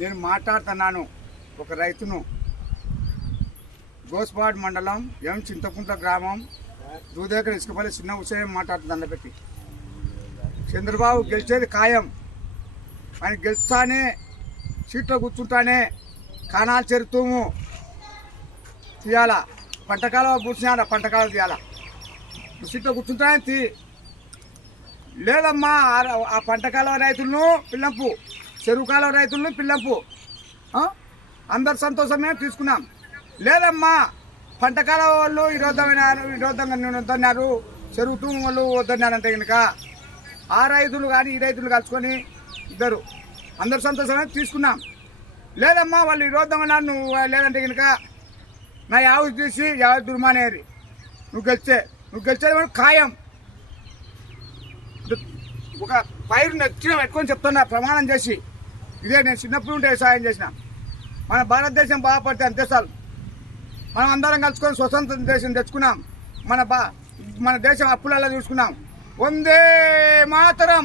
నేను మాట్లాడుతున్నాను ఒక రైతును, గోస్పాడ్ మండలం చింతకుంట గ్రామం దూదేకర ఇసుకపల్లి చిన్న విషయం మాట్లాడుతుంది. పెట్టి చంద్రబాబు గెలిచేది ఖాయం. ఆయన గెలుస్తానే సీట్లో కూర్చుంటానే కానాలు చెరుతూము తీయాల, పంటకాలం కూర్చున్నాడ పంటకాలం తీయాల, సీట్లో కూర్చుంటానే తీ లేదమ్మా. ఆ పంటకాలం రైతులను పిల్లంపు, చెరువు కాలం రైతులను పిల్లంపు, అందరు సంతోషమే తీసుకున్నాం. లేదమ్మా పంటకాలం వాళ్ళు వద్దన్నారు, చెరువు తూము వాళ్ళు వద్దన్నారంటే కనుక ఆ రైతులు కానీ ఈ రైతులు కలుసుకొని ఇద్దరు అందరు సంతోషమే తీసుకున్నాం. లేదమ్మా వాళ్ళు ఇరవద్దన్నారు, నువ్వు లేదంటే కనుక నా యావ తీసి యావ దుర్మానేది, నువ్వు గెలిచేది కూడా ఖాయం. ఒక పైరు నచ్చిన పెట్టుకొని చెప్తున్నా ప్రమాణం చేసి, ఇదే నేను చిన్నప్పుడు ఉంటే వ్యవసాయం చేసిన. మన భారతదేశం బాగుపడితే అంతే చాలు. మనం అందరం కలుసుకొని స్వతంత్ర దేశం తెచ్చుకున్నాం. మన దేశం అప్పులలో చూసుకున్నాం. వందే మాతరం.